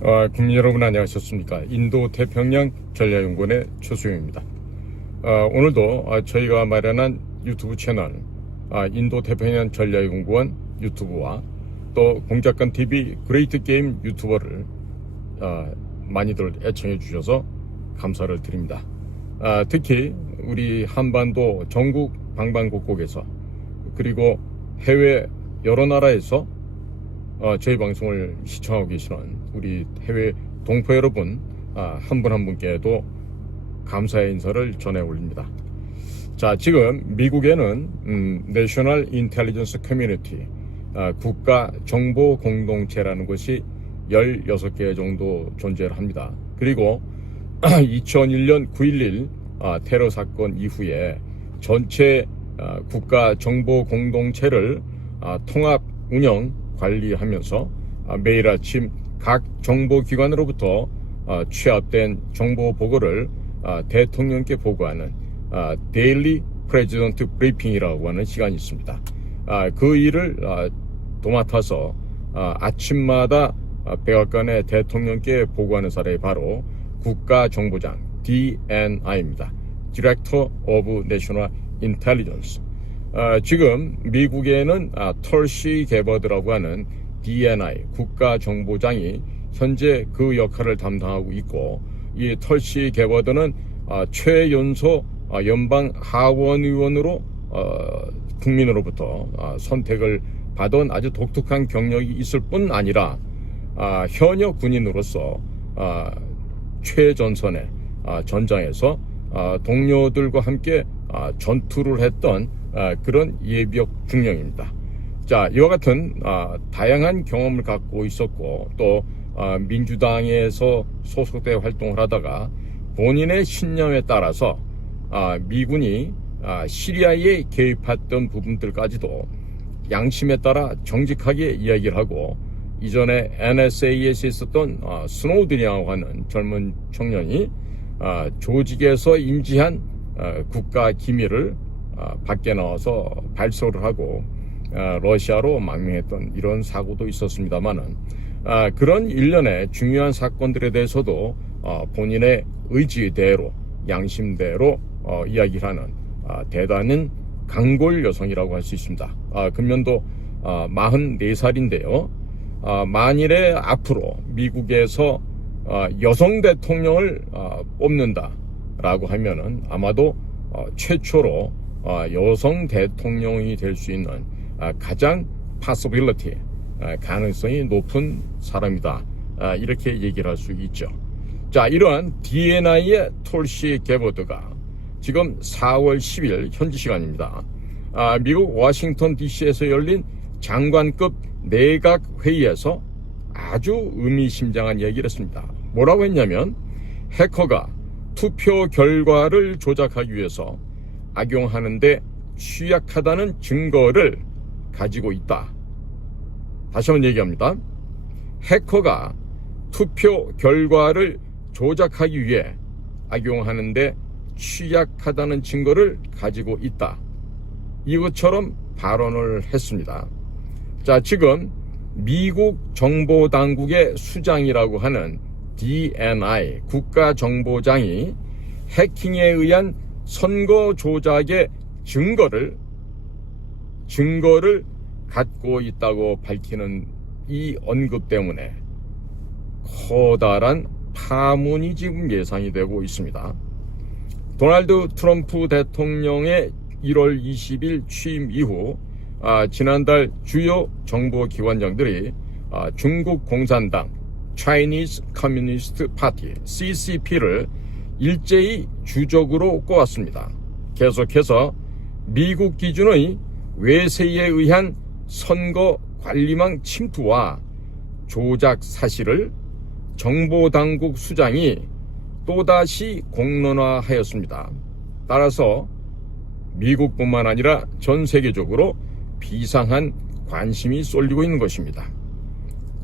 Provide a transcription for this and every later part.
국민 여러분 안녕하셨습니까? 인도 태평양 전략연구원의 최수영입니다. 오늘도 저희가 마련한 유튜브 채널 인도 태평양 전략연구원 유튜브와 또 공작관 TV 그레이트 게임 유튜버를 많이들 애청해 주셔서 감사를 드립니다. 특히 우리 한반도 전국 방방곡곡에서 그리고 해외 여러 나라에서 저희 방송을 시청하고 계시는 우리 해외 동포 여러분 한 분 한 분께도 감사의 인사를 전해 올립니다. 자, 지금 미국에는 내셔널 인텔리전스 커뮤니티 국가 정보 공동체라는 것이 16개 정도 존재를 합니다. 그리고 2001년 9.11 테러 사건 이후에 전체 국가 정보 공동체를 통합 운영 관리하면서 매일 아침 각 정보기관으로부터 취합된 정보 보고를 대통령께 보고하는 데일리 프레지던트 브리핑이라고 하는 시간이 있습니다. 그 일을 도맡아서 아침마다 백악관의 대통령께 보고하는 사람이 바로 국가정보장 DNI입니다. Director of National Intelligence. 지금 미국에는 털시 게버드라고 하는 DNI 국가정보장이 현재 그 역할을 담당하고 있고, 이 털시 게버드는 최연소 연방 하원 의원으로 국민으로부터 선택을 받은 아주 독특한 경력이 있을 뿐 아니라 현역 군인으로서 최전선의 전장에서 동료들과 함께 전투를 했던 그런 예비역 중령입니다. 자, 이와 같은 다양한 경험을 갖고 있었고, 또 민주당에서 소속돼 활동을 하다가 본인의 신념에 따라서 미군이 시리아에 개입했던 부분들까지도 양심에 따라 정직하게 이야기를 하고, 이전에 NSA에서 있었던 스노우든이라고 하는 젊은 청년이 조직에서 인지한 국가 기밀을 밖에 나와서 발표를 하고 러시아로 망명했던 이런 사고도 있었습니다만은, 그런 일련의 중요한 사건들에 대해서도 본인의 의지대로 양심대로 이야기를 하는 대단한 강골 여성이라고 할 수 있습니다. 금년도 44살인데요. 만일에 앞으로 미국에서 여성 대통령을 뽑는다라고 하면은 아마도 최초로 여성 대통령이 될 수 있는 가장 possibility 가능성이 높은 사람이다, 이렇게 얘기를 할 수 있죠. 자, 이러한 DNI의 톨시 게버드가 지금 4월 10일 현지 시간입니다. 미국 워싱턴 DC에서 열린 장관급 내각 회의에서 아주 의미심장한 얘기를 했습니다. 뭐라고 했냐면, 해커가 투표 결과를 조작하기 위해서 악용하는데 취약하다는 증거를 가지고 있다. 다시 한번 얘기합니다. 해커가 투표 결과를 조작하기 위해 악용하는데 취약하다는 증거를 가지고 있다. 이것처럼 발언을 했습니다. 자, 지금 미국 정보당국의 수장이라고 하는 DNI 국가정보장이 해킹에 의한 선거 조작의 증거를 갖고 있다고 밝히는 이 언급 때문에 커다란 파문이 지금 예상이 되고 있습니다. 도널드 트럼프 대통령의 1월 20일 취임 이후 지난달 주요 정보기관장들이 중국 공산당 Chinese Communist Party CCP를 일제히 주적으로 꼽았습니다. 계속해서 미국 기준의 외세에 의한 선거 관리망 침투와 조작 사실을 정보당국 수장이 또다시 공론화하였습니다. 따라서 미국뿐만 아니라 전 세계적으로 비상한 관심이 쏠리고 있는 것입니다.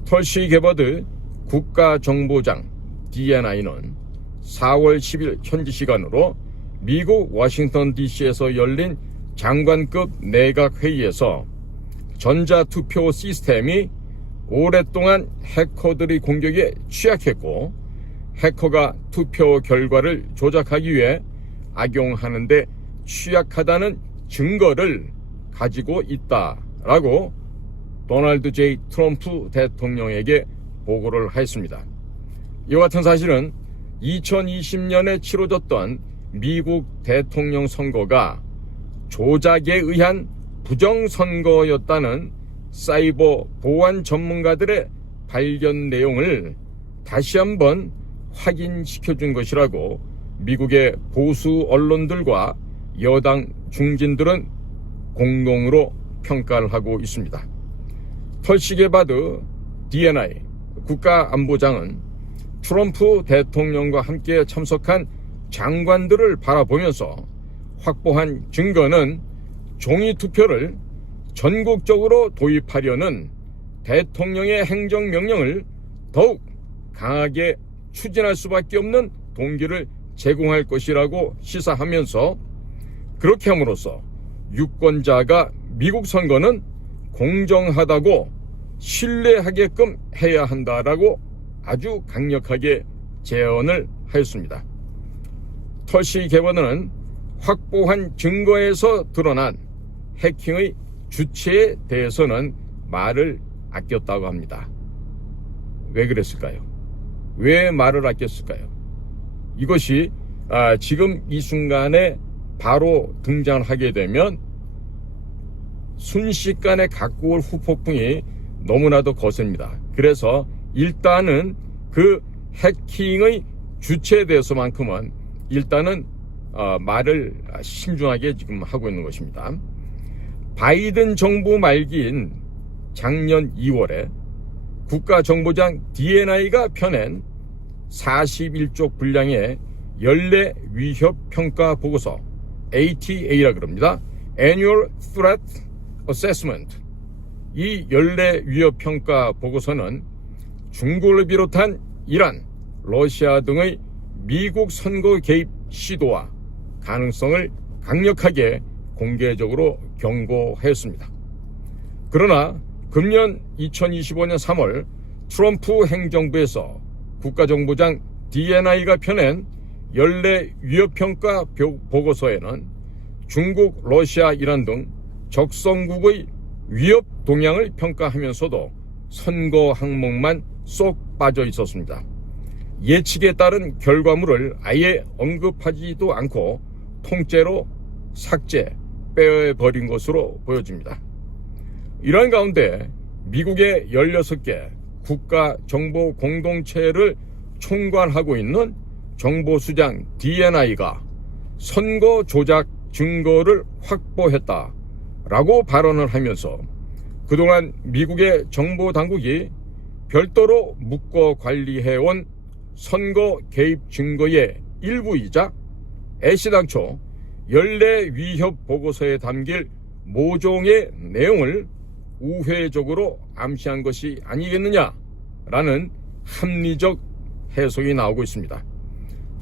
털시 게버드 국가정보장 DNI는 4월 10일 현지 시간으로 미국 워싱턴 DC에서 열린 장관급 내각 회의에서 전자투표 시스템이 오랫동안 해커들의 공격에 취약했고 해커가 투표 결과를 조작하기 위해 악용하는 데 취약하다는 증거를 가지고 있다라고 도널드 J. 트럼프 대통령에게 보고를 하였습니다. 이와 같은 사실은 2020년에 치러졌던 미국 대통령 선거가 조작에 의한 부정선거였다는 사이버 보안 전문가들의 발견 내용을 다시 한번 확인시켜준 것이라고 미국의 보수 언론들과 여당 중진들은 공동으로 평가를 하고 있습니다. 털시 게바드 DNI 국가안보장은 트럼프 대통령과 함께 참석한 장관들을 바라보면서 확보한 증거는 종이투표를 전국적으로 도입하려는 대통령의 행정명령을 더욱 강하게 추진할 수밖에 없는 동기를 제공할 것이라고 시사하면서 그렇게 함으로써 유권자가 미국 선거는 공정하다고 신뢰하게끔 해야 한다라고 아주 강력하게 제언을 하였습니다. 털시 게바드는 확보한 증거에서 드러난 해킹의 주체에 대해서는 말을 아꼈다고 합니다. 왜 그랬을까요? 왜 말을 아꼈을까요? 이것이 지금 이 순간에 바로 등장하게 되면 순식간에 갖고 올 후폭풍이 너무나도 거셉니다. 그래서 일단은 그 해킹의 주체에 대해서만큼은 일단은 말을 신중하게 지금 하고 있는 것입니다. 바이든 정부 말기인 작년 2월에 국가정보장 DNI가 펴낸 41쪽 분량의 연례 위협 평가 보고서 ATA라 그럽니다. Annual Threat Assessment. 이 연례 위협 평가 보고서는 중국을 비롯한 이란, 러시아 등의 미국 선거 개입 시도와 가능성을 강력하게 공개적으로 경고하였습니다. 그러나 금년 2025년 3월 트럼프 행정부에서 국가정보장 DNI가 펴낸 연례 위협평가 보고서에는 중국, 러시아, 이란 등 적성국의 위협 동향을 평가하면서도 선거 항목만 쏙 빠져 있었습니다. 예측에 따른 결과물을 아예 언급하지도 않고 통째로 삭제, 빼버린 것으로 보여집니다. 이러한 가운데 미국의 16개 국가정보공동체를 총괄하고 있는 정보수장 DNI가 선거 조작 증거를 확보했다라고 발언을 하면서 그동안 미국의 정보당국이 별도로 묶어 관리해온 선거 개입 증거의 일부이자 애시당초 연례 위협 보고서에 담길 모종의 내용을 우회적으로 암시한 것이 아니겠느냐라는 합리적 해석이 나오고 있습니다.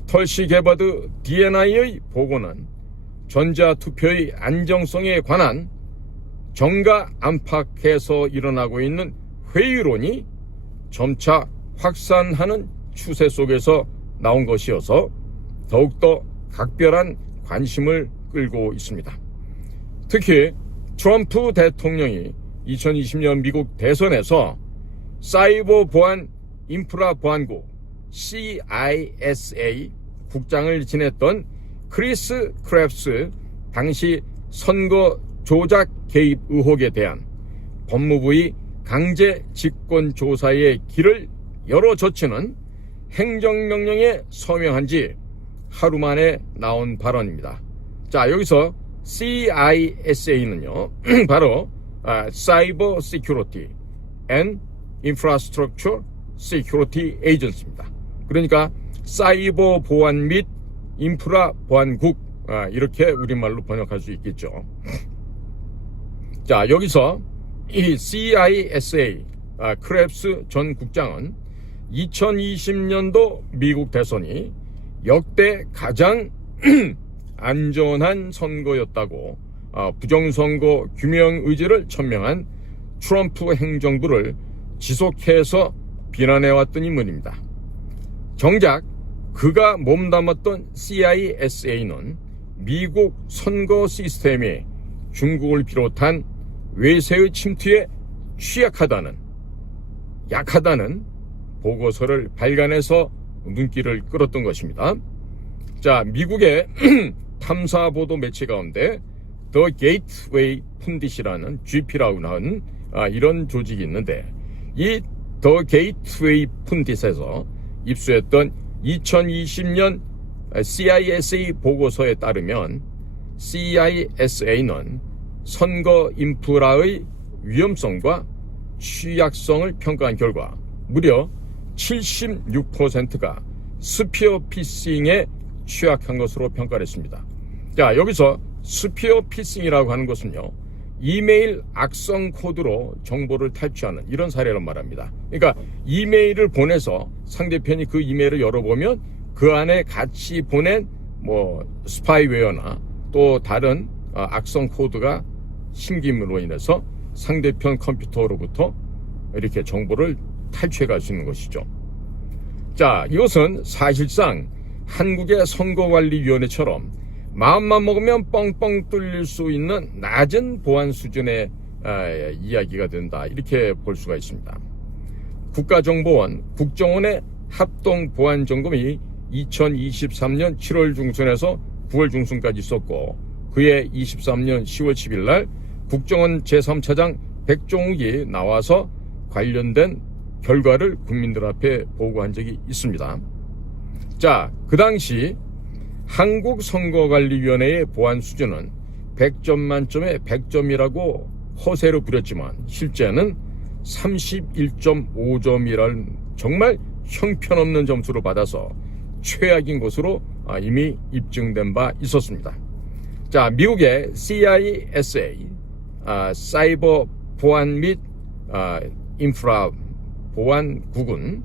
털시 게바드 DNI의 보고는 전자투표의 안정성에 관한 정가 안팎에서 일어나고 있는 회의론이 점차 확산하는 추세 속에서 나온 것이어서 더욱더 각별한 관심을 끌고 있습니다. 특히 트럼프 대통령이 2020년 미국 대선에서 사이버 보안 인프라 보안국 CISA 국장을 지냈던 크리스 크랩스 당시 선거 조작 개입 의혹에 대한 법무부의 강제 직권 조사의 길을 열어젖히는 행정명령에 서명한 지 하루 만에 나온 발언입니다. 자, 여기서 CISA는요 바로 Cyber Security and Infrastructure Security Agency입니다. 그러니까 사이버 보안 및 인프라 보안국, 이렇게 우리말로 번역할 수 있겠죠. 자, 여기서 이 CISA 크랩스 전 국장은 2020년도 미국 대선이 역대 가장 안전한 선거였다고 부정선거 규명 의지를 천명한 트럼프 행정부를 지속해서 비난해왔던 인물입니다. 정작 그가 몸담았던 CISA는 미국 선거 시스템이 중국을 비롯한 외세의 침투에 약하다는 보고서를 발간해서 눈길을 끌었던 것입니다. 자, 미국의 탐사보도 매체 가운데 The Gateway 푼딧이라는 GP라고 하는 이런 조직이 있는데, 이 The Gateway 푼딧에서 입수했던 2020년 CISA 보고서에 따르면 CISA는 선거 인프라의 위험성과 취약성을 평가한 결과 무려 76%가 스피어 피싱에 취약한 것으로 평가를 했습니다. 자, 여기서 스피어 피싱이라고 하는 것은요, 이메일 악성 코드로 정보를 탈취하는 이런 사례란 말합니다. 그러니까 이메일을 보내서 상대편이 그 이메일을 열어보면 그 안에 같이 보낸 스파이웨어나 또 다른 악성 코드가 심김으로 인해서 상대편 컴퓨터로부터 이렇게 정보를 탈취해 갈 수 있는 것이죠. 자, 이것은 사실상 한국의 선거관리위원회처럼 마음만 먹으면 뻥뻥 뚫릴 수 있는 낮은 보안 수준의 이야기가 된다, 이렇게 볼 수가 있습니다. 국가정보원, 국정원의 합동보안점검이 2023년 7월 중순에서 9월 중순까지 있었고, 그해 23년 10월 10일 날 국정원 제3차장 백종욱이 나와서 관련된 결과를 국민들 앞에 보고한 적이 있습니다. 자, 그 당시 한국선거관리위원회의 보안 수준은 100점 만점에 100점이라고 허세로 부렸지만 실제는 31.5점이라는 정말 형편없는 점수를 받아서 최악인 것으로 이미 입증된 바 있었습니다. 자, 미국의 CISA 사이버 보안 및 인프라 보안국은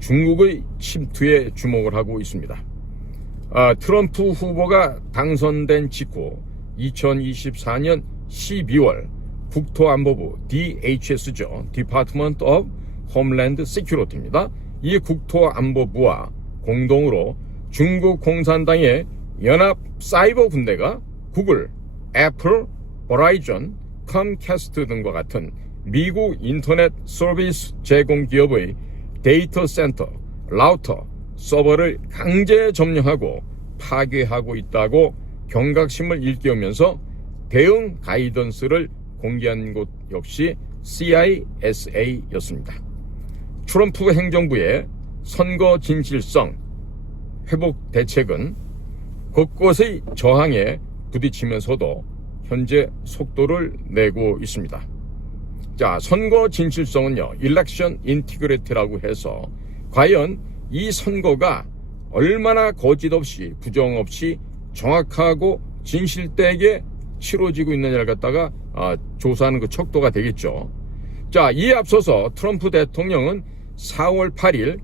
중국의 침투에 주목을 하고 있습니다. 트럼프 후보가 당선된 직후 2024년 12월 국토안보부 DHS죠. Department of Homeland Security입니다. 이 국토안보부와 공동으로 중국 공산당의 연합 사이버 군대가 구글, 애플, 버라이전, 컴캐스트 등과 같은 미국 인터넷 서비스 제공 기업의 데이터 센터, 라우터, 서버를 강제 점령하고 파괴하고 있다고 경각심을 일깨우면서 대응 가이던스를 공개한 곳 역시 CISA였습니다. 트럼프 행정부의 선거 진실성 회복 대책은 곳곳의 저항에 부딪히면서도 현재 속도를 내고 있습니다. 자, 선거 진실성은요, Election Integrity라고 해서 과연 이 선거가 얼마나 거짓 없이 부정 없이 정확하고 진실되게 치러지고 있느냐를 갖다가 조사하는 그 척도가 되겠죠. 자, 이에 앞서서 트럼프 대통령은 4월 8일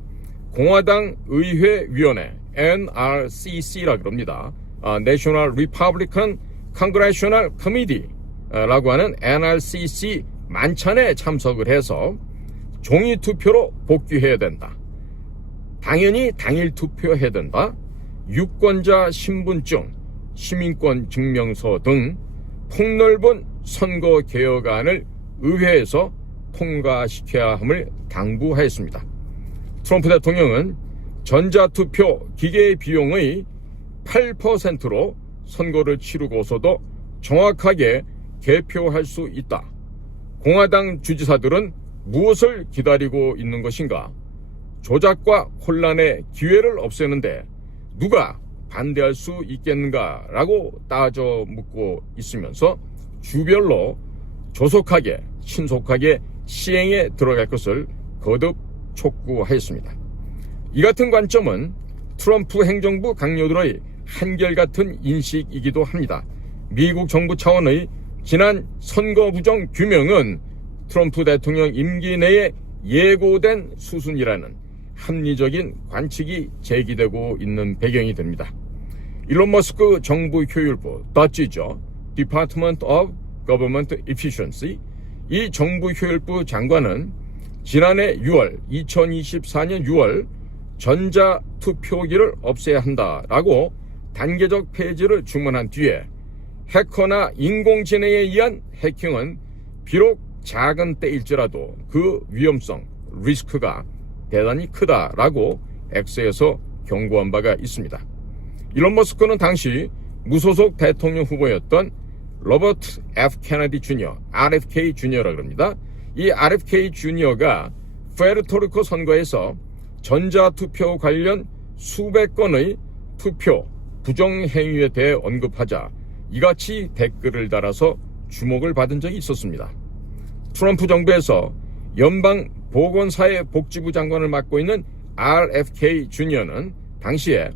공화당 의회위원회 NRCC라 그럽니다. National Republican Congressional Committee라고 하는 NRCC 만찬에 참석을 해서 종이 투표로 복귀해야 된다. 당연히 당일 투표해야 된다. 유권자 신분증, 시민권 증명서 등 폭넓은 선거 개혁안을 의회에서 통과시켜야 함을 당부하였습니다. 트럼프 대통령은 전자투표 기계 비용의 8%로 선거를 치르고서도 정확하게 개표할 수 있다. 공화당 지지자들은 무엇을 기다리고 있는 것인가? 조작과 혼란의 기회를 없애는데 누가 반대할 수 있겠는가라고 따져 묻고 있으면서 주별로 조속하게 신속하게 시행에 들어갈 것을 거듭 촉구하였습니다. 이 같은 관점은 트럼프 행정부 강요들의 한결같은 인식이기도 합니다. 미국 정부 차원의 지난 선거 부정 규명은 트럼프 대통령 임기 내에 예고된 수순이라는 합리적인 관측이 제기되고 있는 배경이 됩니다. 일론 머스크 정부 효율부, DOGE죠. Department of Government Efficiency, 이 정부효율부 장관은 지난해 2024년 6월 전자투표기를 없애야 한다라고 단계적 폐지를 주문한 뒤에 해커나 인공지능에 의한 해킹은 비록 작은 때일지라도 그 위험성, 리스크가 대단히 크다라고 X에서 경고한 바가 있습니다. 일론 머스크는 당시 무소속 대통령 후보였던 로버트 F. 케네디 주니어, RFK 주니어라고 합니다. 이 RFK 주니어가 푸에르토리코 선거에서 전자투표 관련 수백 건의 투표 부정행위에 대해 언급하자 이같이 댓글을 달아서 주목을 받은 적이 있었습니다. 트럼프 정부에서 연방보건사회복지부 장관을 맡고 있는 RFK 주니어는 당시에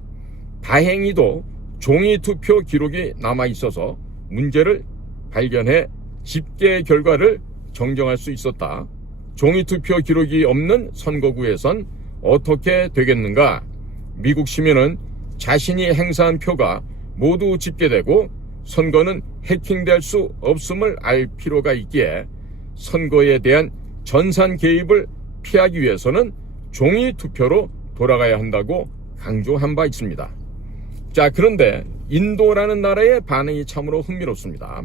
다행히도 종이투표 기록이 남아있어서 문제를 발견해 집계 결과를 정정할 수 있었다. 종이투표 기록이 없는 선거구에선 어떻게 되겠는가? 미국 시민은 자신이 행사한 표가 모두 집계되고 선거는 해킹될 수 없음을 알 필요가 있기에 선거에 대한 전산 개입을 피하기 위해서는 종이투표로 돌아가야 한다고 강조한 바 있습니다. 자, 그런데 인도라는 나라의 반응이 참으로 흥미롭습니다.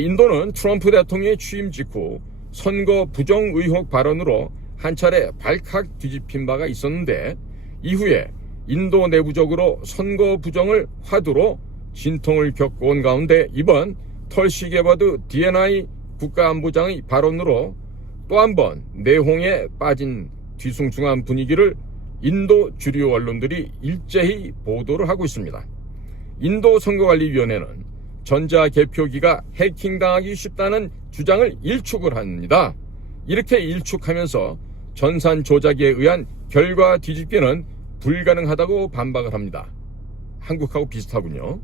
인도는 트럼프 대통령의 취임 직후 선거 부정 의혹 발언으로 한 차례 발칵 뒤집힌 바가 있었는데 이후에 인도 내부적으로 선거 부정을 화두로 진통을 겪어온 가운데 이번 털시 게버드 DNI 국가안보장의 발언으로 또 한 번 내홍에 빠진 뒤숭숭한 분위기를 인도 주류 언론들이 일제히 보도를 하고 있습니다. 인도 선거관리위원회는 전자개표기가 해킹당하기 쉽다는 주장을 일축을 합니다. 이렇게 일축하면서 전산 조작에 의한 결과 뒤집기는 불가능하다고 반박을 합니다. 한국하고 비슷하군요.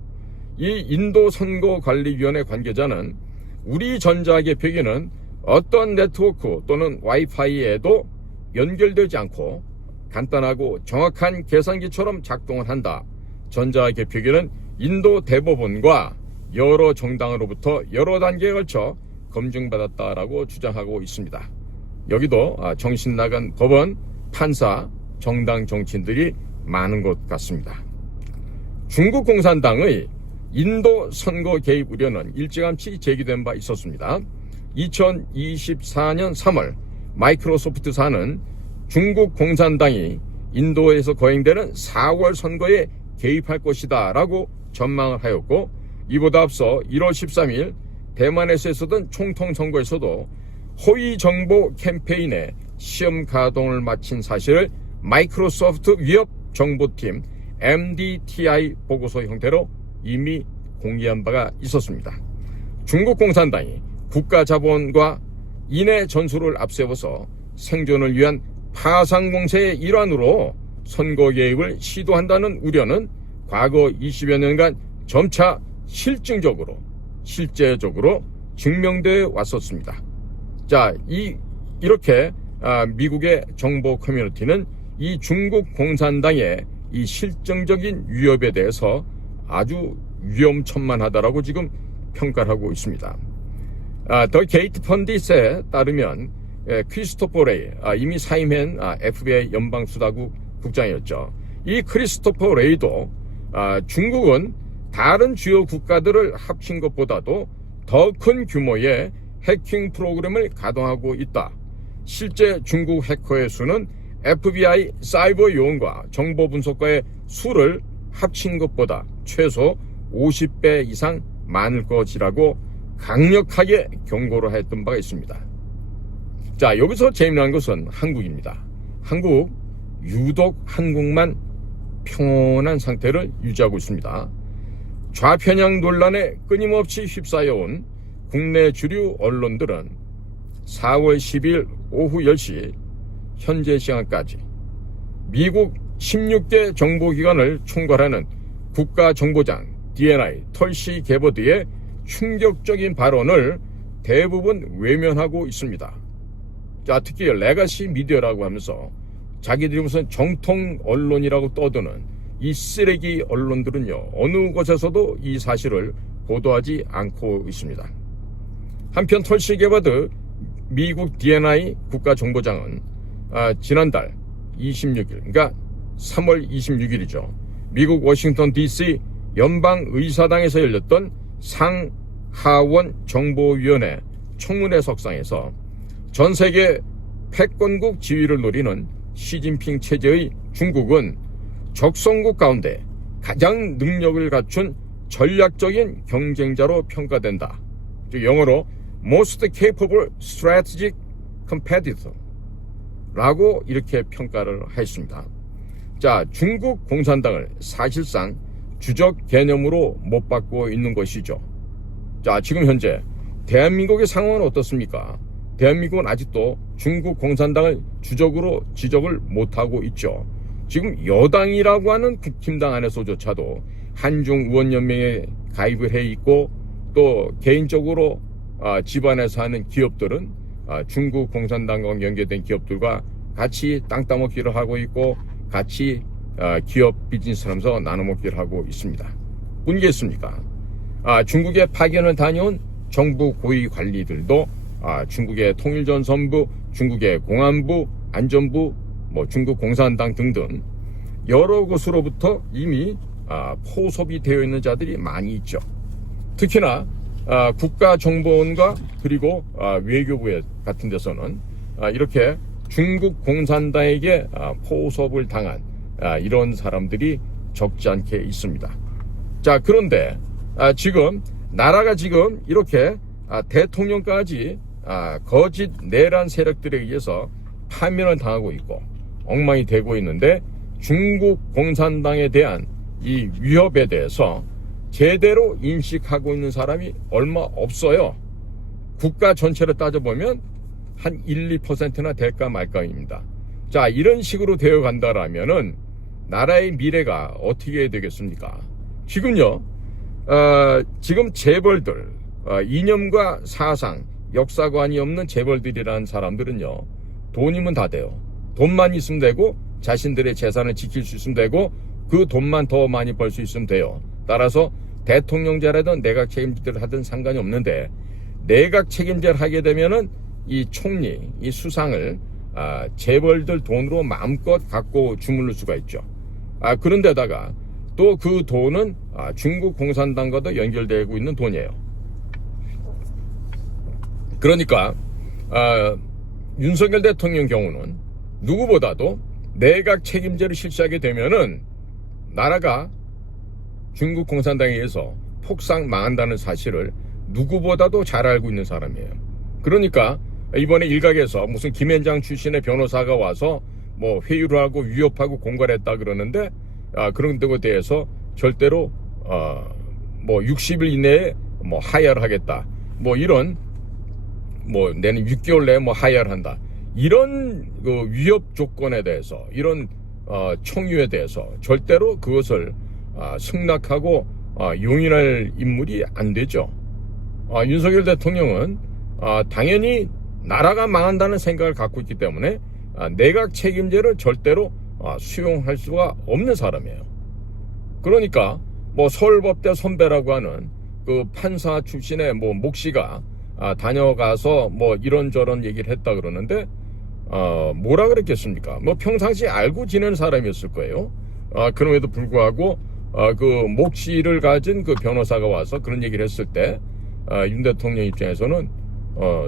이 인도 선거관리위원회 관계자는 우리 전자개표기는 어떤 네트워크 또는 와이파이에도 연결되지 않고 간단하고 정확한 계산기처럼 작동을 한다. 전자개표기는 인도 대법원과 여러 정당으로부터 여러 단계에 걸쳐 검증받았다라고 주장하고 있습니다. 여기도 정신 나간 법원, 판사, 정당 정치인들이 많은 것 같습니다. 중국 공산당의 인도 선거 개입 우려는 일찌감치 제기된 바 있었습니다. 2024년 3월 마이크로소프트사는 중국 공산당이 인도에서 거행되는 4월 선거에 개입할 것이다 라고 전망을 하였고 이보다 앞서 1월 13일 대만에서 있었던 총통선거에서도 허위 정보 캠페인의 시험 가동을 마친 사실을 마이크로소프트 위협 정보팀 MDTI 보고서 형태로 이미 공개한 바가 있었습니다. 중국 공산당이 국가 자본과 인해 전술을 앞세워서 생존을 위한 파상공세의 일환으로 선거 개입을 시도한다는 우려는 과거 20여 년간 점차 실제적으로 증명되어 왔었습니다. 자, 이렇게 미국의 정보 커뮤니티는 이 중국 공산당의 이 실정적인 위협에 대해서 아주 위험천만하다라고 지금 평가를 하고 있습니다. 더 게이트 펀디스에 따르면 크리스토퍼 레이, 이미 사임한 FBI 연방수사국 국장이었죠. 이 크리스토퍼 레이도 중국은 다른 주요 국가들을 합친 것보다도 더 큰 규모의 해킹 프로그램을 가동하고 있다. 실제 중국 해커의 수는 FBI 사이버 요원과 정보 분석과의 수를 합친 것보다 최소 50배 이상 많을 것이라고 강력하게 경고를 했던 바가 있습니다. 자, 여기서 재미난 것은 한국입니다. 한국 유독 한국만 평온한 상태를 유지하고 있습니다. 좌편향 논란에 끊임없이 휩싸여온 국내 주류 언론들은 4월 10일 오후 10시 현재 시간까지 미국 16개 정보기관을 총괄하는 국가정보장 DNI 털시 게버드의 충격적인 발언을 대부분 외면하고 있습니다. 자, 특히 레가시 미디어라고 하면서 자기들이 무슨 정통 언론이라고 떠드는 이 쓰레기 언론들은요, 어느 곳에서도 이 사실을 보도하지 않고 있습니다. 한편 털시 게버드 미국 D&I 국가정보장은 지난달 26일, 그러니까 3월 26일이죠. 미국 워싱턴 DC 연방의사당에서 열렸던 상하원 정보위원회 청문회석상에서 전 세계 패권국 지위를 노리는 시진핑 체제의 중국은 적성국 가운데 가장 능력을 갖춘 전략적인 경쟁자로 평가된다. 즉 영어로 Most Capable Strategic Competitor 라고 이렇게 평가를 했습니다. 자, 중국 공산당을 사실상 주적 개념으로 못 받고 있는 것이죠. 자, 지금 현재 대한민국의 상황은 어떻습니까? 대한민국은 아직도 중국 공산당을 주적으로 지적을 못하고 있죠. 지금 여당이라고 하는 국힘당 안에서조차도 한중의원연맹에 가입을 해 있고, 또 개인적으로 집안에서 하는 기업들은 중국 공산당과 연계된 기업들과 같이 땅 따먹기를 하고 있고, 같이 기업 비즈니스를 하면서 나눠먹기를 하고 있습니다. 뿐이겠습니까? 중국에 파견을 다녀온 정부 고위 관리들도 중국의 통일전선부, 중국의 공안부, 안전부, 중국 공산당 등등 여러 곳으로부터 이미 포섭이 되어 있는 자들이 많이 있죠. 특히나 국가정보원과 그리고 외교부 같은 데서는 이렇게 중국 공산당에게 포섭을 당한 이런 사람들이 적지 않게 있습니다. 자, 그런데 지금 나라가 지금 이렇게 대통령까지 거짓 내란 세력들에 의해서 파면을 당하고 있고 엉망이 되고 있는데, 중국 공산당에 대한 이 위협에 대해서 제대로 인식하고 있는 사람이 얼마 없어요. 국가 전체를 따져보면 한 1, 2%나 될까 말까입니다. 자, 이런 식으로 되어 간다라면은 나라의 미래가 어떻게 되겠습니까? 지금요, 지금 재벌들, 이념과 사상, 역사관이 없는 재벌들이라는 사람들은요, 돈이면 다 돼요. 돈만 있으면 되고, 자신들의 재산을 지킬 수 있으면 되고, 그 돈만 더 많이 벌 수 있으면 돼요. 따라서 대통령제라든 내각 책임자를 하든 상관이 없는데, 내각 책임자를 하게 되면은 이 총리, 이 수상을 재벌들 돈으로 마음껏 갖고 주물를 수가 있죠. 그런데다가 또 그 돈은 중국 공산당과도 연결되고 있는 돈이에요. 그러니까 윤석열 대통령 경우는 누구보다도 내각 책임제를 실시하게 되면은 나라가 중국 공산당에 의해서 폭삭 망한다는 사실을 누구보다도 잘 알고 있는 사람이에요. 그러니까 이번에 일각에서 무슨 김앤장 출신의 변호사가 와서 회유를 하고 위협하고 공갈했다 그러는데, 그런 데에 대해서 절대로 60일 이내에 하야를 하겠다, 이런 내는 6개월 내에 하야를 한다, 이런 위협 조건에 대해서, 이런 총유에 대해서 절대로 그것을 승낙하고 용인할 인물이 안 되죠. 윤석열 대통령은 당연히 나라가 망한다는 생각을 갖고 있기 때문에 내각 책임제를 절대로 수용할 수가 없는 사람이에요. 그러니까 서울법대 선배라고 하는 그 판사 출신의 목 씨가 다녀가서 이런저런 얘기를 했다 그러는데, 뭐라 그랬겠습니까? 평상시 알고 지내는 사람이었을 거예요. 그럼에도 불구하고 그 목 씨를 가진 그 변호사가 와서 그런 얘기를 했을 때 윤 대통령 입장에서는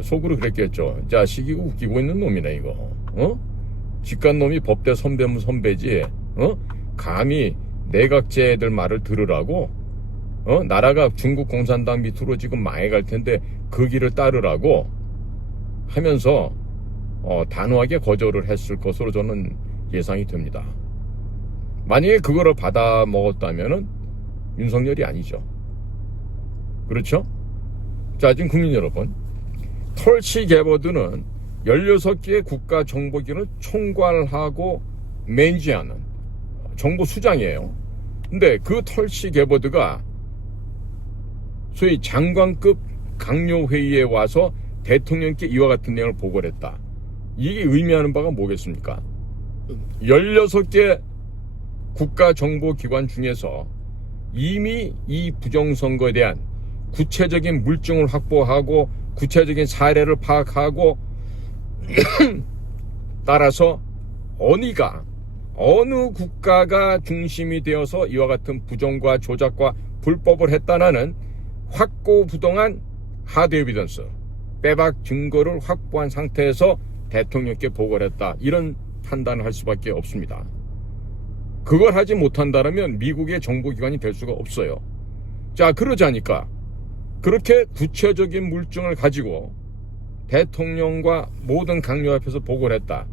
속으로 그랬겠죠. 자식이 웃기고 있는 놈이네 이거. 직간 놈이 법대 선배면 선배지. 감히 내각제 애들 말을 들으라고. 나라가 중국 공산당 밑으로 지금 망해갈 텐데 그 길을 따르라고 하면서 단호하게 거절을 했을 것으로 저는 예상이 됩니다. 만약에 그거를 받아 먹었다면은 윤석열이 아니죠. 그렇죠? 자, 지금 국민 여러분, 털시 게버드는 16개의 국가정보기관을 총괄하고 매니지하는 정보수장이에요. 근데 그 털시 게버드가 소위 장관급 강요회의에 와서 대통령께 이와 같은 내용을 보고를 했다. 이게 의미하는 바가 뭐겠습니까? 16개 국가정보기관 중에서 이미 이 부정선거에 대한 구체적인 물증을 확보하고 구체적인 사례를 파악하고 따라서 어느 국가가 중심이 되어서 이와 같은 부정과 조작과 불법을 했다는 확고부동한 하드 에비던스, 빼박 증거를 확보한 상태에서 대통령께 보고를 했다, 이런 판단을 할 수밖에 없습니다. 그걸 하지 못한다면 미국의 정보기관이 될 수가 없어요. 자, 그러자니까 그렇게 구체적인 물증을 가지고 대통령과 모든 강요 앞에서 보고를 했다,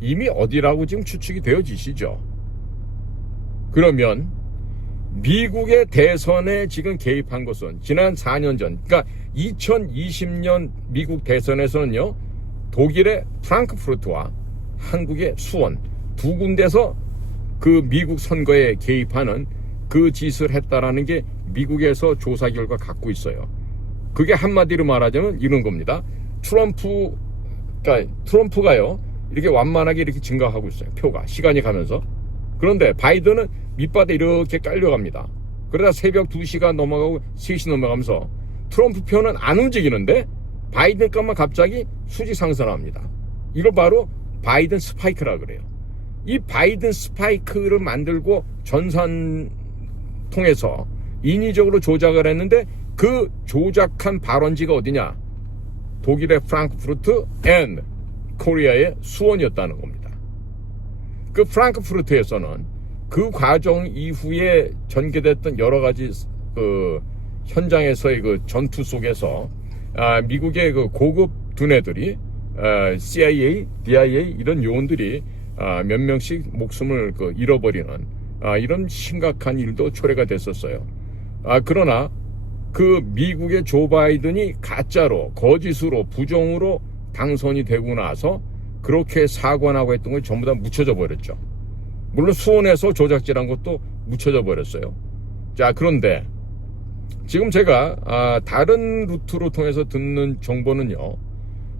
이미 어디라고 지금 추측이 되어지시죠. 그러면 미국의 대선에 지금 개입한 것은 지난 4년 전, 그러니까 2020년 미국 대선에서는요, 독일의 프랑크푸르트와 한국의 수원 두 군데서 그 미국 선거에 개입하는 그 짓을 했다라는 게 미국에서 조사 결과 갖고 있어요. 그게 한마디로 말하자면 이런 겁니다. 트럼프가요, 이렇게 완만하게 이렇게 증가하고 있어요. 표가 시간이 가면서. 그런데 바이든은 밑바닥에 이렇게 깔려갑니다. 그러다 새벽 2시가 넘어가고 3시 넘어가면서 트럼프 표는 안 움직이는데 바이든 것만 갑자기 수직 상승합니다. 이걸 바로 바이든 스파이크라 그래요. 이 바이든 스파이크를 만들고 전산 통해서 인위적으로 조작을 했는데 그 조작한 발원지가 어디냐? 독일의 프랑크푸르트 앤 코리아의 수원이었다는 겁니다. 그 프랑크푸르트에서는 그 과정 이후에 전개됐던 여러 가지 그 현장에서의 그 전투 속에서 미국의 그 고급 두뇌들이 CIA, DIA 이런 요원들이 몇 명씩 목숨을 잃어버리는 이런 심각한 일도 초래가 됐었어요. 그러나 그 미국의 조 바이든이 가짜로, 거짓으로, 부정으로 당선이 되고 나서 그렇게 사관하고 했던 걸 전부 다 묻혀져 버렸죠. 물론 수원에서 조작질한 것도 묻혀져 버렸어요. 자, 그런데 지금 제가 다른 루트로 통해서 듣는 정보는요,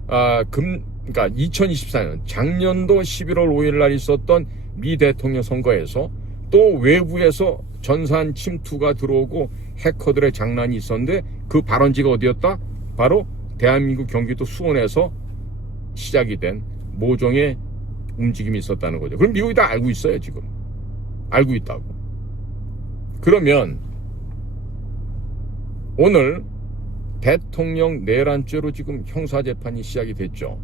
그러니까 2024년 작년도 11월 5일 날 있었던 미 대통령 선거에서 또 외부에서 전산 침투가 들어오고 해커들의 장난이 있었는데 그 발원지가 어디였다? 바로 대한민국 경기도 수원에서 시작이 된 모종의 움직임이 있었다는 거죠. 그럼 미국이 다 알고 있어요. 지금 알고 있다고. 그러면 오늘 대통령 내란죄로 지금 형사재판이 시작이 됐죠.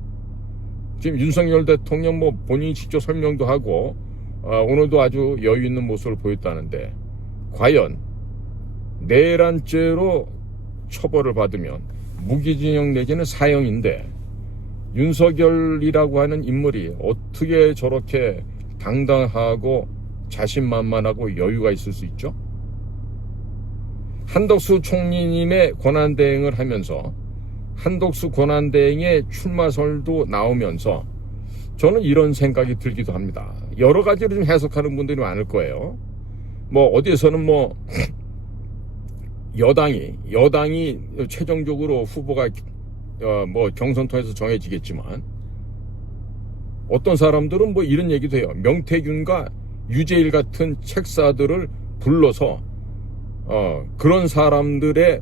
지금 윤석열 대통령 본인이 직접 설명도 하고 오늘도 아주 여유 있는 모습을 보였다는데, 과연 내란죄로 처벌을 받으면 무기징역 내지는 사형인데 윤석열이라고 하는 인물이 어떻게 저렇게 당당하고 자신만만하고 여유가 있을 수 있죠? 한덕수 총리님의 권한대행을 하면서 한덕수 권한대행의 출마설도 나오면서 저는 이런 생각이 들기도 합니다. 여러 가지로 좀 해석하는 분들이 많을 거예요. 어디에서는 여당이 최종적으로 후보가 경선 통해서 정해지겠지만, 어떤 사람들은 이런 얘기도 해요. 명태균과 유재일 같은 책사들을 불러서 그런 사람들의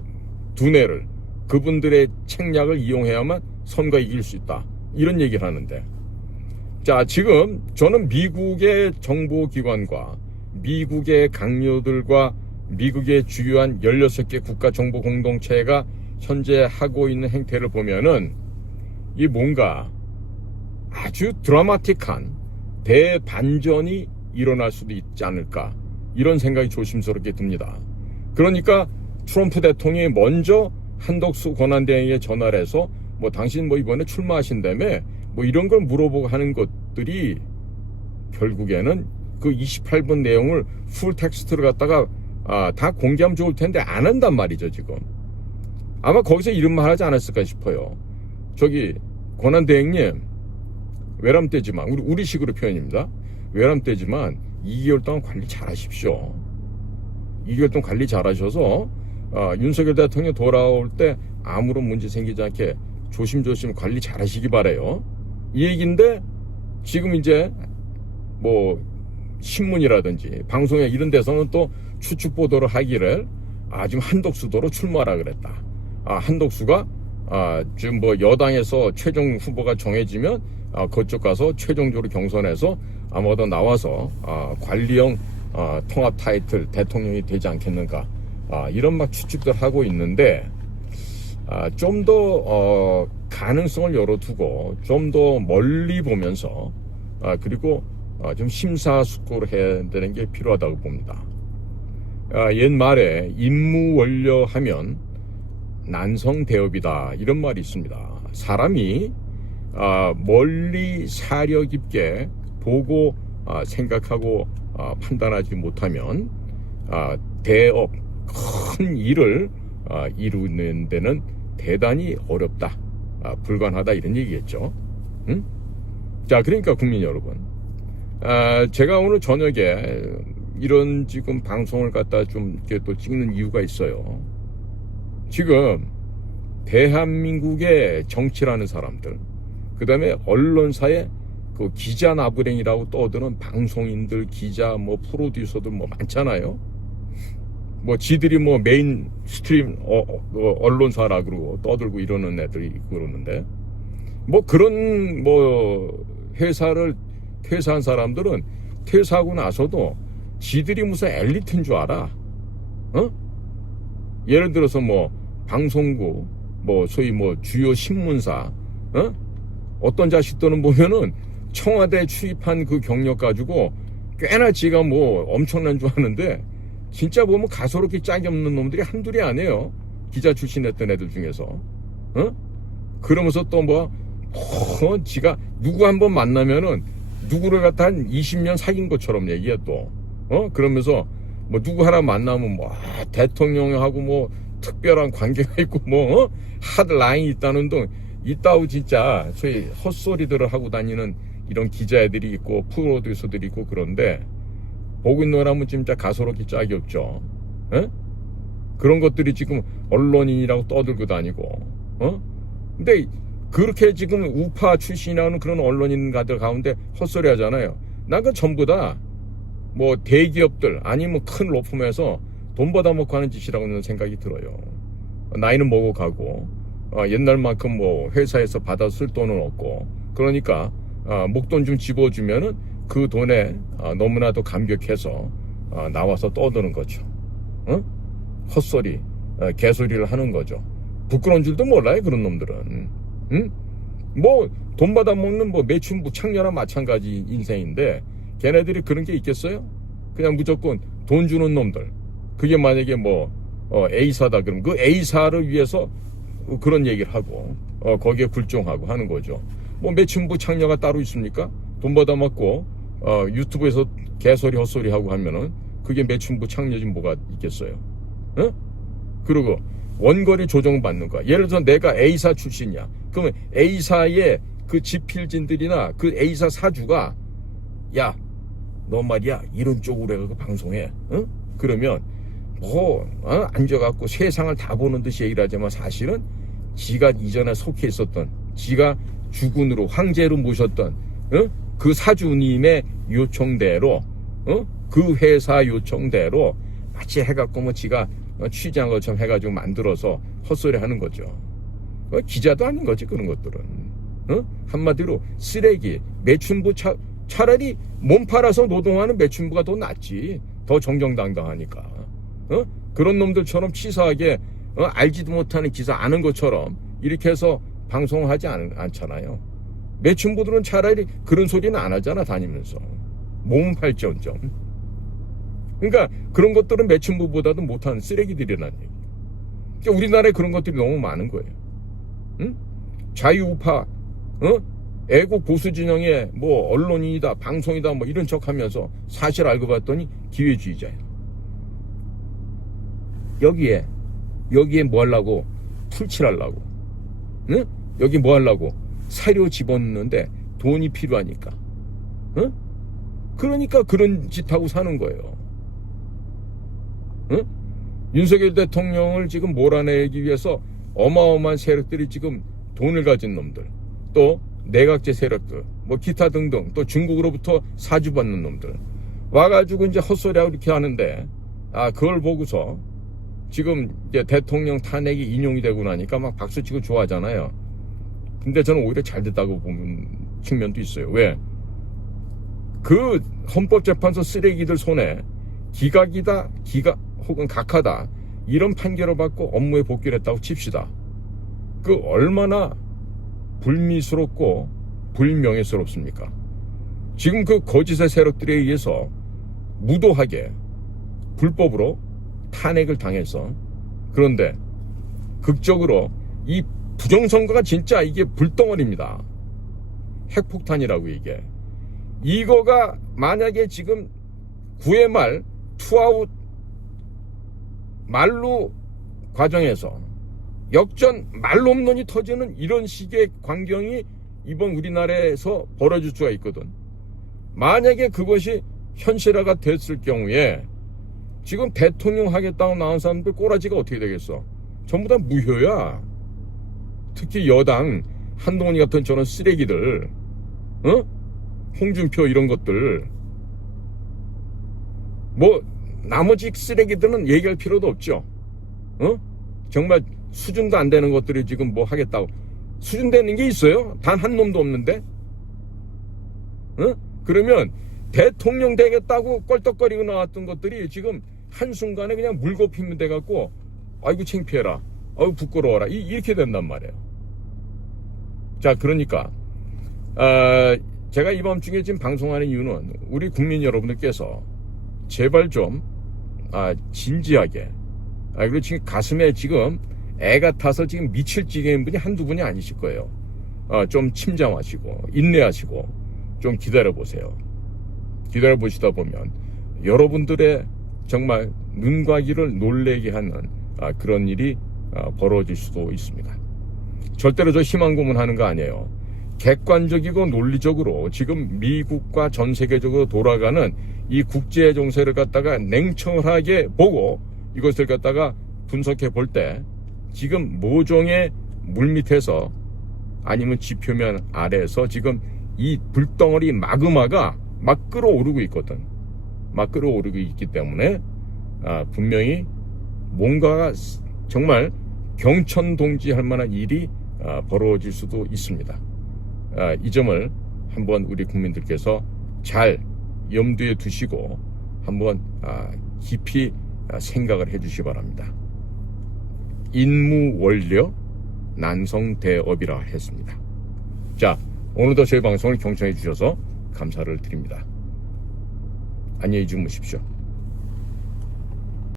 두뇌를, 그분들의 책략을 이용해야만 선거 이길 수 있다, 이런 얘기를 하는데, 자, 지금 저는 미국의 정보기관과 미국의 강요들과 미국의 주요한 16개 국가정보공동체가 현재 하고 있는 행태를 보면은 이 뭔가 아주 드라마틱한 대반전이 일어날 수도 있지 않을까, 이런 생각이 조심스럽게 듭니다. 그러니까 트럼프 대통령이 먼저 한덕수 권한대행에 전화를 해서 당신 이번에 출마하신다며 이런 걸 물어보고 하는 것들이 결국에는 그 28분 내용을 풀 텍스트를 갖다가 다 공개하면 좋을 텐데 안 한단 말이죠. 지금 아마 거기서 이런 말 하지 않았을까 싶어요. 저기 권한대행님, 외람되지만, 우리식으로 표현입니다. 외람되지만 2개월 동안 관리 잘 하십시오. 2개월 동안 관리 잘 하셔서 윤석열 대통령 돌아올 때 아무런 문제 생기지 않게 조심조심 관리 잘 하시기 바라요. 이 얘기인데 지금 이제 신문이라든지 방송에 이런 데서는 또 추측 보도를 하기를 지금 한덕수도로 출마하라 그랬다. 한덕수가 지금 뭐 여당에서 최종 후보가 정해지면 그쪽 가서 최종적으로 경선해서 아마도 나와서 관리형 통합 타이틀 대통령이 되지 않겠는가, 이런 막 추측들 하고 있는데, 좀 더 가능성을 열어두고 좀 더 멀리 보면서 그리고 좀 심사숙고를 해야 되는 게 필요하다고 봅니다. 옛말에 임무원료하면 난성대업이다, 이런 말이 있습니다. 사람이 멀리 사려 깊게 보고 생각하고 판단하지 못하면 대업, 큰 일을 이루는 데는 대단히 어렵다, 불가능하다, 이런 얘기겠죠. 응? 자, 그러니까 국민 여러분, 제가 오늘 저녁에 이런 지금 방송을 갖다 좀 이렇게 또 찍는 이유가 있어요. 지금 대한민국의 정치라는 사람들, 그 다음에 언론사의 그 기자 나부랭이라고 떠드는 방송인들, 기자, 뭐 프로듀서들 뭐 많잖아요. 뭐 지들이 뭐 메인 스트림 언론사라 그러고 떠들고 이러는 애들이 있고 그러는데, 뭐 그런 뭐 회사를 퇴사한 사람들은 퇴사하고 나서도 지들이 무슨 엘리트인 줄 알아. 예를 들어서 뭐 방송국, 뭐 소위 뭐 주요 신문사, 어떤 자식들은 보면은 청와대 출입한 그 경력 가지고 꽤나 지가 뭐 엄청난 줄 아는데, 진짜 보면 가소롭게 짝이 없는 놈들이 한둘이 아니에요. 기자 출신 했던 애들 중에서. 그러면서 또 뭐, 지가 누구 한번 만나면은 누구를 갖다 한 20년 사귄 것처럼 얘기해 또. 그러면서 뭐 누구 하나 만나면 뭐 대통령하고 뭐 특별한 관계가 있고 뭐 핫라인이 있다는 등 이따우 진짜 소위 헛소리들을 하고 다니는 이런 기자애들이 있고 프로듀서들이 있고, 그런데 보고 있는 거라면 진짜 가소롭게 짝이 없죠. 그런 것들이 지금 언론인이라고 떠들고 다니고, 근데 그렇게 지금 우파 출신이라는 그런 언론인가들 가운데 헛소리 하잖아요. 난 그 전부 다 뭐 대기업들 아니면 큰 로펌에서 돈 받아먹고 하는 짓이라고는 생각이 들어요. 나이는 먹어가고 옛날만큼 뭐 회사에서 받아 쓸 돈은 없고, 그러니까 목돈 좀 집어주면은 그 돈에 너무나도 감격해서 나와서 떠드는 거죠. 헛소리, 개소리를 하는 거죠. 부끄러운 줄도 몰라요, 그런 놈들은. 뭐 돈 받아먹는 뭐 매춘부 창녀나 마찬가지 인생인데, 걔네들이 그런 게 있겠어요? 그냥 무조건 돈 주는 놈들. 그게 만약에 뭐 A사다 그러면 그 A사를 위해서 그런 얘기를 하고 거기에 굴종하고 하는 거죠. 뭐 매춘부 창녀가 따로 있습니까? 돈 받아먹고 유튜브에서 개소리 헛소리 하고 하면은 그게 매춘부 창녀지 뭐가 있겠어요? 그리고 원거리 조정받는 거야. 예를 들어서 내가 A사 출신이야. 그러면 A사의 그 지필진들이나 그 A사 사주가, 야, 너 말이야 이런 쪽으로 해서 방송해. 그러면 뭐 앉아갖고 세상을 다 보는 듯이 얘기를 하지만 사실은 지가 이전에 속해 있었던, 지가 주군으로 황제로 모셨던 그 사주님의 요청대로, 그 회사 요청대로 마치 해갖고 뭐 지가 취재한 것처럼 해가지고 만들어서 헛소리 하는 거죠. 기자도 아닌 거지 그런 것들은. 한마디로 쓰레기, 매춘부. 차라리 몸 팔아서 노동하는 매춘부가 더 낫지. 더 정정당당하니까. 그런 놈들처럼 치사하게 알지도 못하는 기사 아는 것처럼 이렇게 해서 방송을 하지 않잖아요. 매춘부들은 차라리 그런 소리는 안 하잖아, 다니면서. 몸 팔지언정. 그러니까 그런 것들은 매춘부보다도 못한 쓰레기들이라는 얘기. 그러니까 우리나라에 그런 것들이 너무 많은 거예요. 자유우파, 애국 보수 진영의 뭐 언론인이다, 방송이다, 뭐 이런 척하면서 사실 알고 봤더니 기회주의자예요. 여기에 뭐 하려고? 풀칠하려고. 여기 뭐 하려고? 사료 집어넣는데 돈이 필요하니까. 그러니까 그런 짓 하고 사는 거예요. 윤석열 대통령을 지금 몰아내기 위해서 어마어마한 세력들이 지금 돈을 가진 놈들, 또 내각제 세력들, 뭐 기타 등등, 또 중국으로부터 사주받는 놈들 와가지고 이제 헛소리하고 이렇게 하는데, 그걸 보고서 지금 이제 대통령 탄핵이 인용이 되고 나니까 막 박수치고 좋아하잖아요. 근데 저는 오히려 잘 됐다고 보는 측면도 있어요. 왜? 그 헌법재판소 쓰레기들 손에 기각이다, 혹은 각하다 이런 판결을 받고 업무에 복귀를 했다고 칩시다. 그 얼마나 불미스럽고 불명예스럽습니까? 지금 그 거짓의 세력들에 의해서 무도하게 불법으로 탄핵을 당해서, 그런데 극적으로 이 부정선거가 진짜 이게 불덩어리입니다. 핵폭탄이라고 이게. 이거가 만약에 지금 9회 말 투아웃 말로 과정에서 역전 말로 홈런이 터지는 이런 식의 광경이 이번 우리나라에서 벌어질 수가 있거든. 만약에 그것이 현실화가 됐을 경우에 지금 대통령 하겠다고 나온 사람들 꼬라지가 어떻게 되겠어? 전부 다 무효야. 특히 여당 한동훈이 같은 저런 쓰레기들, 홍준표 이런 것들, 뭐 나머지 쓰레기들은 얘기할 필요도 없죠. 정말 수준도 안 되는 것들이 지금 뭐 하겠다고. 수준 되는 게 있어요? 단 한 놈도 없는데? 그러면 대통령 되겠다고 껄떡거리고 나왔던 것들이 지금 한순간에 그냥 물거품이 돼갖고 아이고 창피해라, 아이고 부끄러워라, 이렇게 된단 말이에요. 자, 그러니까 제가 이번 주에 지금 방송하는 이유는 우리 국민 여러분들께서 제발 좀 진지하게, 그리고 지금 가슴에 지금 애가 타서 지금 미칠 지경인 분이 한두 분이 아니실 거예요. 좀 침잠하시고 인내하시고 좀 기다려보세요. 기다려보시다 보면 여러분들의 정말 눈과 귀를 놀래게 하는 그런 일이 벌어질 수도 있습니다. 절대로 저 희망 고문하는 거 아니에요. 객관적이고 논리적으로 지금 미국과 전 세계적으로 돌아가는 이 국제 정세를 갖다가 냉철하게 보고 이것을 갖다가 분석해 볼 때 지금 모종의 물밑에서 아니면 지표면 아래에서 지금 이 불덩어리 마그마가 막 끓어오르고 있거든. 막 끓어오르고 있기 때문에 분명히 뭔가가 정말 경천동지할 만한 일이 벌어질 수도 있습니다. 이 점을 한번 우리 국민들께서 잘 염두에 두시고 한번 깊이 생각을 해 주시기 바랍니다. 인무원료 난성대업이라 했습니다. 자, 오늘도 저희 방송을 경청해 주셔서 감사를 드립니다. 안녕히 주무십시오.